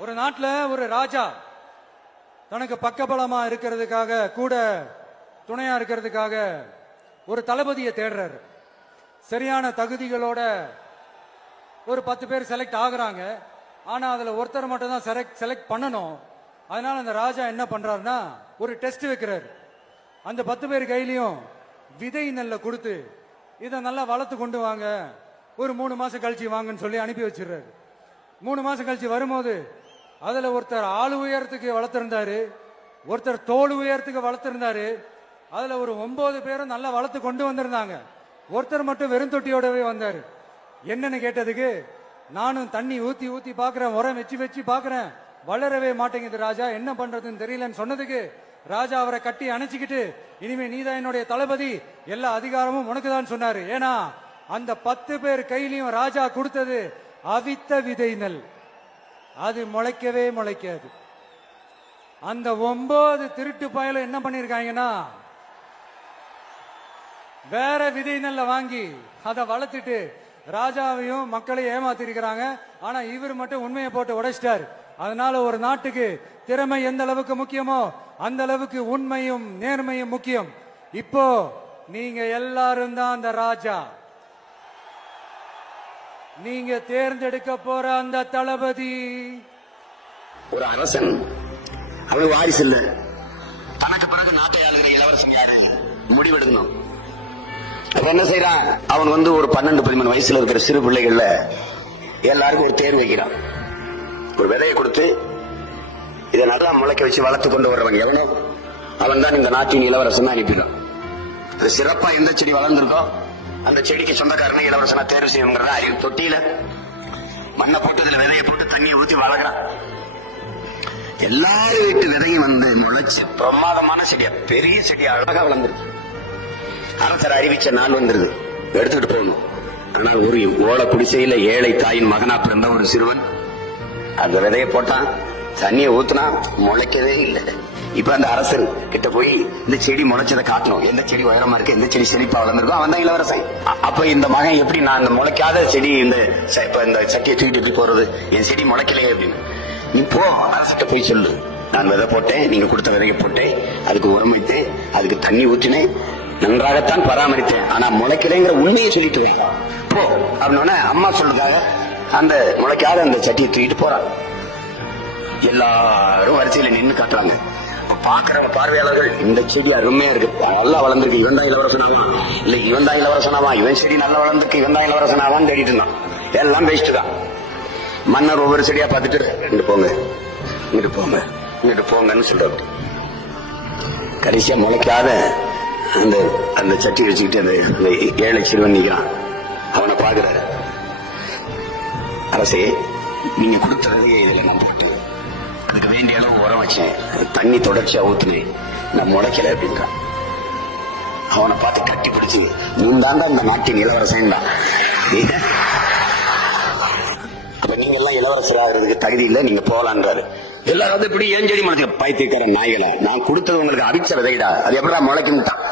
ஒரு நாட்டுல ஒரு ராஜா தனக்கு பக்கபலமா இருக்கிறதுக்காக கூட துணையா இருக்கிறதுக்காக ஒரு தளபதியை தேடுறாரு. சரியான தகுதிகளோட ஒரு 10 பேர் செலக்ட் ஆகுறாங்க. ஆனா அதுல ஒருத்தர் மட்டும் தான் செலக்ட் பண்ணணும். அதனால அந்த ராஜா என்ன பண்றாருன்னா ஒரு டெஸ்ட் வைக்கிறாரு. அந்த 10 பேர் கையிலையும் விதை நெல்லை கொடுத்து இதை நல்லா வளர்த்து கொண்டு வாங்க, ஒரு 3 மாசம் கழிச்சு வாங்கன்னு சொல்லி அனுப்பி வச்சிடுறாரு. 3 மாசம் கழிச்சு வரும்போது அதுல ஒருத்தர் ஆளு உயரத்துக்கு வளர்த்திருந்தாரு, ஒருத்தர் தோல் உயரத்துக்கு வளர்த்திருந்தாரு. அதுல ஒரு 9 பேரும் நல்லா வளர்த்து கொண்டு வந்திருந்தாங்க. ஒருத்தர் மட்டும் வெறும் தொட்டியோடவே வந்தாரு. என்னன்னு கேட்டதுக்கு, நானும் தண்ணி ஊத்தி ஊத்தி பாக்குறேன், உரம் வச்சு வச்சு பாக்குறேன், வளரவே மாட்டேங்குது ராஜா, என்ன பண்றதுன்னு தெரியலன்னு சொன்னதுக்கு ராஜா அவரை கட்டி அணைச்சிக்கிட்டு, இனிமே நீதான் என்னுடைய தளபதி, எல்லா அதிகாரமும் உனக்குதான் சொன்னாரு. ஏன்னா அந்த 10 பேர் கையிலையும் ராஜா கொடுத்தது அவித்த விதை நெல், அது முளைக்கவே முளைக்காது. அந்த 9 திருட்டு பயலும் என்ன பண்ணிருக்காங்கன்னா வேற விதை நெல்ல வாங்கி அதை வளர்த்துட்டு ராஜாவையும் மக்களையும் ஏமாத்திருக்கிறாங்க. ஆனா இவர் மட்டும் உண்மையை போட்டு உடைச்சிட்டாரு. அதனால ஒரு நாட்டுக்கு திறமை எந்த அளவுக்கு முக்கியமோ அந்த அளவுக்கு உண்மையும் நேர்மையும் முக்கியம். இப்போ நீங்க எல்லாரும் தான் அந்த ராஜா. நீங்க தேர்ந்தெடுக்க போற அந்த தளபதி. ஒரு அரசன், அவன் வாரிசு இல்ல, தனக்கு பிறகு நாட்டை ஆளுகிற இளவரசன் யாரு முடிவெடுக்கணும். அப்ப என்ன செய்யறான், அவன் ஒரு 12-13 வயசுல இருக்கிற சிறு பிள்ளைகள்ல எல்லாருக்கும் ஒரு தேர்வு வைக்கிறான். ஒரு விதையை கொடுத்து இதை நல்லா முளைக்க வச்சு வளர்த்து கொண்டு வர்றவன் எவனோ அவன் தான் இந்த நாட்டின் இளவரசன் அனுப்பிடும். அது சிறப்பா எந்த செடி வளர்ந்துருக்கோ அந்த செடிக்கு சொந்தக்காரனை இளவரசனா தேர்வு செய்யணுங்கிறத அறிவு. தொட்டியில மண்ணை போட்டு இதுல விதையை போட்டு தண்ணியை ஊத்தி வளர்க்கிறான். எல்லாரும் வீட்டு விதையும் முளைச்சு பிரமாதமான செடியா, பெரிய செடியா அழகா வளர்ந்துருக்கு. அரசர் அறிவிச்ச நாள் வந்துருது, எடுத்துட்டு போகணும். ஆனால் ஒரு ஓலை குடிசையில ஏழை தாயின் மகனா பிறந்த ஒரு சிறுவன் அந்த விதையை போட்டான், தண்ணியை ஊத்துனா முளைக்கவே இல்லை. இப்ப அந்த அரசர் கிட்ட போய் இந்த செடி முளைச்சதை காட்டணும், எந்த செடி உயரமா இருக்கு, எந்த செடி செழிப்பா வளர்ந்துருக்கும், அவன் தான் இளவரசன். அப்ப இந்த மகன் எப்படி நான் இந்த முளைக்காத செடி இந்த சட்டியை தூக்கிட்டு போறது, என் செடி முளைக்கலையே அப்படின்னு. நீ போ அரசிட்ட போய் சொல்லு, நான் விதை போட்டேன், நீங்க கொடுத்த விதையை போட்டேன், அதுக்கு உரம் வைத்தேன், அதுக்கு தண்ணி ஊற்றினேன், நன்றாகத்தான் பராமரித்தேன், ஆனா முளைக்கலைங்கிற உண்மையை சொல்லிட்டு வை போ அப்படின்னு அம்மா சொல்றதுக்காக அந்த முளைக்காத அந்த சட்டியை தூக்கிட்டு போறான். எல்லாரும் வரிசையில நின்று காட்டுறாங்க. பாக்குறவங்க பார்வையாளர்கள், இந்த செடி அருமையா இருக்கு, நல்லா வளர்ந்துருக்கு, இவன் தான் இளவரசனாவா, இல்ல இவன் தான் இளவரசனாவா, இவன் செடி நல்லா வளர்ந்துருக்கு, இவன் தான் இளவரசனாவான்னு தேடிட்டு இருந்தான். எல்லாம் பேசிட்டு தான். மன்னர் ஒவ்வொரு செடியா பார்த்துட்டு இங்கிட்டு போங்க, இங்கிட்டு போங்க, இங்கிட்டு போங்கன்னு சொல்றாரு. கடைசியா முளைக்காத அந்த அந்த சட்டி வச்சுக்கிட்டு அந்த ஏழை சிறுவன் நிற்கிறான். அவனை பாக்குறாரு. அரசே, நீங்க கொடுத்ததே இதுல நம்பிட்டு அதுக்கு வேண்டிய அளவு உரம் வச்சேன், தண்ணி தொடர்ச்சியா ஊத்துனேன், நான் முளைக்கல அப்படின்றான். அவனை பார்த்து கட்டி பிடிச்சு, நீ தாண்டா இந்த நாட்டின் இளவரசன் தான், அப்ப நீங்க எல்லாம் இளவரசர் ஆகிறதுக்கு தகுதி இல்லை, நீங்க போகலான்றாரு. எல்லாரும் இப்படி ஏன் செடி முளைச்சு, பைத்தியக்கார நாய்களா, நான் கொடுத்தது உங்களுக்கு அவிச்ச விதைடா, அது எப்படா முளைக்குன்னு